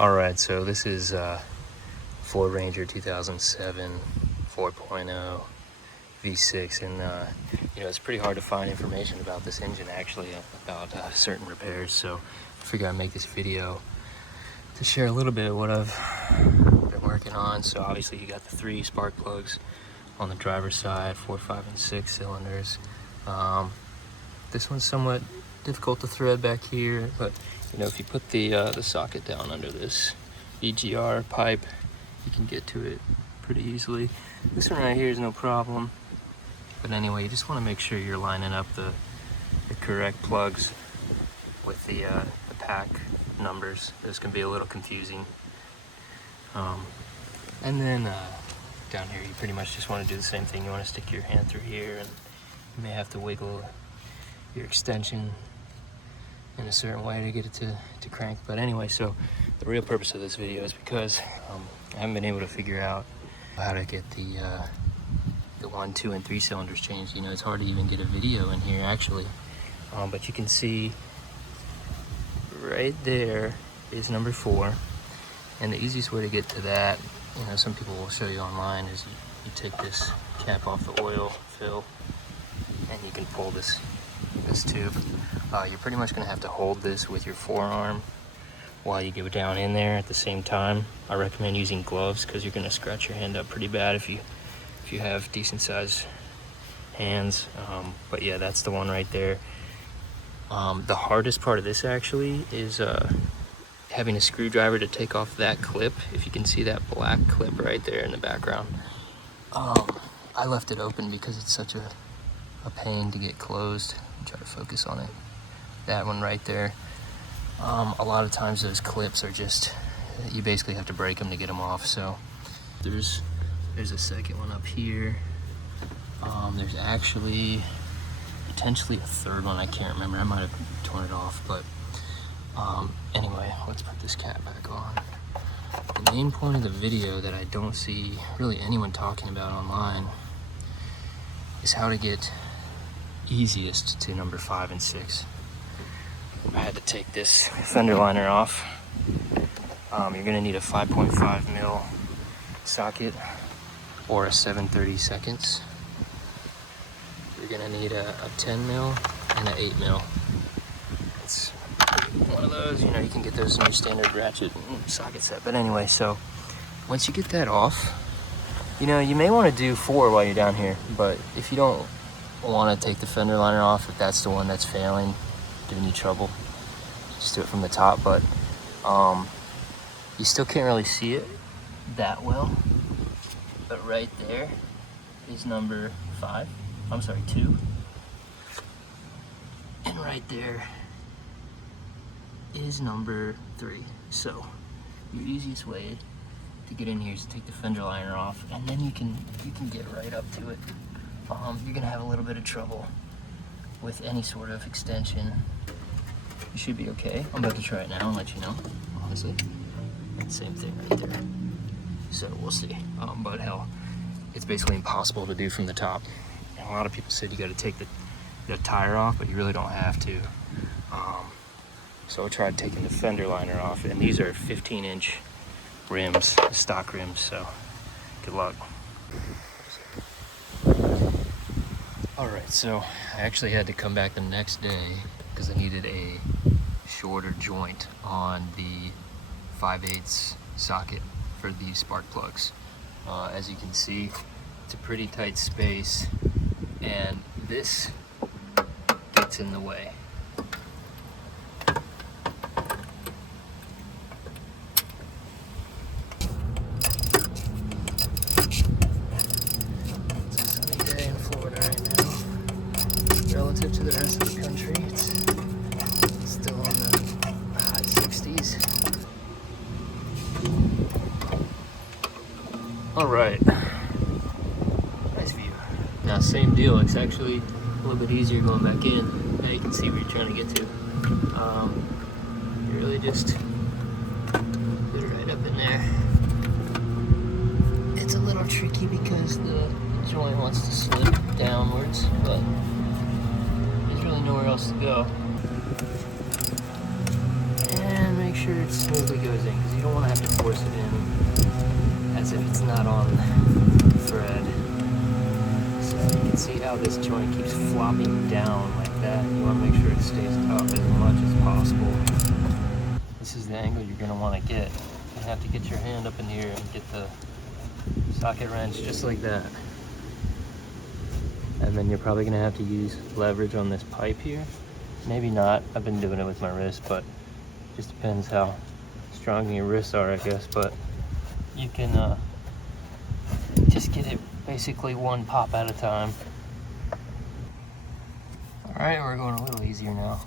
Alright, so this is Ford Ranger 2007 4.0 V6, and it's pretty hard to find information about this engine, actually, about certain repairs, so I figured I'd make this video to share a little bit of what I've been working on. So obviously you got the 3 spark plugs on the driver's side, 4, 5, and 6 cylinders. This one's somewhat difficult to thread back here, but if you put the socket down under this EGR pipe, you can get to it pretty easily. This one right here is no problem, but anyway, you just want to make sure you're lining up the correct plugs with the pack numbers. This can be a little confusing. And then down here, you pretty much just want to do the same thing. You want to stick your hand through here, and you may have to wiggle your extension in a certain way to get it to crank. But anyway, so the real purpose of this video is because I haven't been able to figure out how to get the 1, 2, and 3 cylinders changed. It's hard to even get a video in here, actually. But you can see right there is number 4, and the easiest way to get to that, some people will show you online, is you take this cap off the oil fill and you can pull this tube. You're pretty much going to have to hold this with your forearm while you go down in there at the same time. I recommend using gloves because you're going to scratch your hand up pretty bad if you have decent sized hands. But yeah, that's the one right there. The hardest part of this actually is having a screwdriver to take off that clip. If you can see that black clip right there in the background. I left it open because it's such a pain to get closed. Try to focus on it. That one right there. A lot of times those clips are just, you basically have to break them to get them off. So there's a second one up here. There's actually potentially a third one. I can't remember. I might have torn it off, but anyway, let's put this cap back on. The main point of the video that I don't see really anyone talking about online is how to get easiest to number 5 and 6. I had to take this fender liner off. You're going to need a 5.5 mil socket or a 7/32. You're going to need a 10 mil and an 8 mil. It's one of those, you can get those in your standard ratchet socket set. But anyway, so once you get that off, you may want to do 4 while you're down here, but if you don't want to take the fender liner off, if that's the one that's failing, giving you trouble, just do it from the top. But you still can't really see it that well, but right there is number 2, and right there is number 3. So your easiest way to get in here is to take the fender liner off, and then you can get right up to it. You're gonna have a little bit of trouble with any sort of extension. You should be okay. I'm about to try it now and let you know, honestly. Same thing right there. So we'll see. But hell, it's basically impossible to do from the top. And a lot of people said you gotta take the tire off, but you really don't have to. So I tried taking the fender liner off, and these are 15-inch rims, stock rims, so good luck. Alright, so I actually had to come back the next day because I needed a shorter joint on the 5/8 socket for these spark plugs. As you can see, it's a pretty tight space, and this gets in the way. Relative to the rest of the country, it's still on the high 60s. Alright, nice view. Now same deal, it's actually a little bit easier going back in. Now you can see where you're trying to get to. You really just get it right up in there. It's a little tricky because the joint wants to slip downwards, but nowhere else to go. And make sure it smoothly goes in, because you don't want to have to force it in as if it's not on thread. So you can see how this joint keeps flopping down like that. You want to make sure it stays up as much as possible. This is the angle you're going to want to get. You have to get your hand up in here and get the socket wrench just like that. And then you're probably going to have to use leverage on this pipe here. Maybe not. I've been doing it with my wrist, but it just depends how strong your wrists are, I guess. But you can just get it basically one pop at a time. All right, we're going a little easier now.